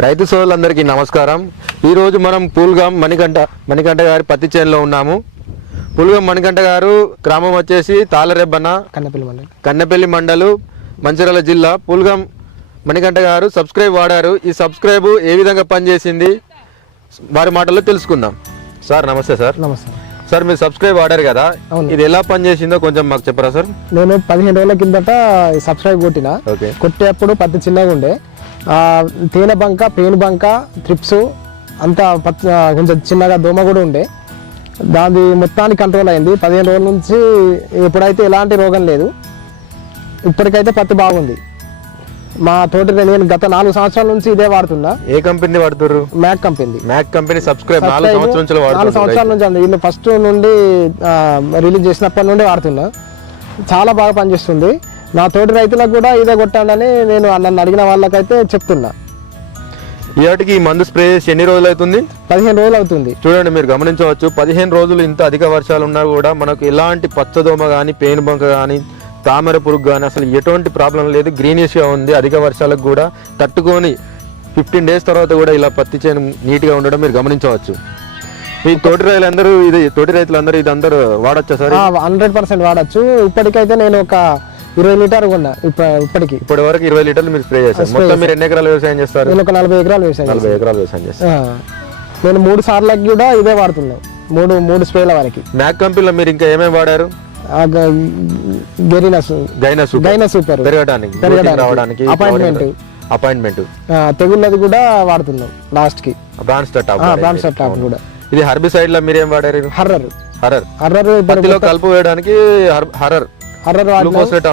రైతు సోదరులందరికీ నమస్కారం. ఈరోజు మనం పూల్గాం మణికంఠ గారి పత్తి చేనులో ఉన్నాము. పూల్గాం మణికంఠ గారు గ్రామం వచ్చేసి తాళరెబ్బన, కన్నెపల్లి మండలు, మంచిర్యాల జిల్లా. పూల్గాం మణికంఠ గారు సబ్స్క్రైబ్ వాడారు. ఈ సబ్స్క్రైబ్ ఏ విధంగా పనిచేసింది వారి మాటల్లో తెలుసుకుందాం. సార్ నమస్తే. సార్ నమస్తే సార్, మీరు సబ్స్క్రైబ్ వాడారు కదా, ఇది ఎలా పనిచేసిందో కొంచెం మాకు చెప్పరా సార్? నేను 15 రోజుల కిందట సబ్స్క్రైబ్ కొట్టిన. కొట్టేప్పుడు పత్తి చిన్నగా ఉండే, తేనె బంక, పేను బంక, ట్రిప్స్ అంతా కొంచెం చిన్నగా దోమ కూడా ఉండే. దాని మొత్తానికి కంట్రోల్ అయింది. 15 రోజుల నుంచి ఇప్పుడైతే ఎలాంటి రోగం లేదు. ఇప్పటికైతే పత్తి బాగుంది. మా తోటి నేను గత 4 సంవత్సరాల నుంచి ఇదే వాడుతున్నా. ఏ కంపెనీ వాడుతున్నారు? మ్యాక్ కంపెనీ సబ్స్క్రైబ్ 4 సంవత్సరాల నుంచి అండి. వీళ్ళు ఫస్ట్ నుండి రిలీజ్ చేసినప్పటి నుండి వాడుతున్నా. చాలా బాగా పనిచేస్తుంది. నా తోటి రైతులకు కూడా ఇదే కొట్టాడని నేను నన్ను అడిగిన వాళ్ళకైతే చెప్తున్నా. ఈ మందు స్ప్రే చేసి ఎన్ని రోజులు అవుతుంది? 15 రోజులు అవుతుంది. చూడండి, మీరు గమనించవచ్చు. 15 రోజులు ఇంత అధిక వర్షాలు ఉన్నా కూడా మనకు ఎలాంటి పచ్చదోమ కానీ, పేను బంక కానీ, తామర పురుగు కానీ అసలు ఎటువంటి ప్రాబ్లం లేదు. గ్రీనిష్గా ఉంది. అధిక వర్షాలకు కూడా తట్టుకొని 15 డేస్ తర్వాత కూడా ఇలా పత్తి చేను నీట్గా ఉండడం మీరు గమనించవచ్చు. మీ తోటి రైతులందరూ ఇది అందరూ వాడచ్చా సార్? 100% వాడచ్చు. ఇప్పటికైతే నేను ఒక 20 లీటర్ కొన్నా. ఇప్పటి వరకు 20 లీటర్లు మీరు స్ప్రే చేస్తారు. మొత్తం మీరు ఎన్ని ఎకరాలు వ్యవసాయం చేస్తారు? నేను ఒక 40 ఎకరాలు వ్యవసాయం చేస్తాను. నేను 3 సార్లకి కూడా ఇదే వాడుతున్నాను. మూడు స్ప్రేల వరకు. మ్యాక్ కంపెనీలో మీరు ఇంకా ఏమేమి వాడారు? గైనా సూపర్ పెరగడానికి, అపాయింట్మెంట్, తెగుళ్ళది కూడా వాడుతున్నాం. లాస్ట్ కి బ్రాండ్ స్టార్ట్ కూడా. ఇది హర్బిసైడ్ లో మీరు ఏం వాడారు? హర్రర్ పత్తిలో కలుపు వేయడానికి హర్రర్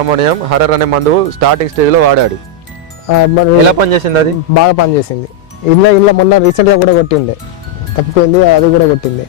అమోనియం హర్రర్ అనే మందు స్టార్టింగ్ స్టేజ్ లో వాడాడు. ఎలా పనిచేసింది? అది బాగా పనిచేసింది. ఇలా మొన్న రీసెంట్ గా కూడా కొట్టిండే, తప్పిపోయింది. అది కూడా కొట్టింది.